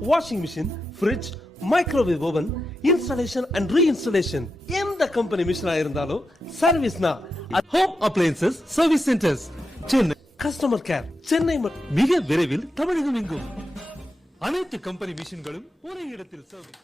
Washing machine, fridge, microwave oven, installation and reinstallation எந்த company மிஷினா இருந்தாலும் சர்வீஸ்னா home appliances service centres Chennai. Customer care Chennai மிக விரைவில் தமிழகம் எங்கும். அனைத்து கம்பெனி மிஷின்களும் ஒரே இடத்தில் சர்வீஸ்.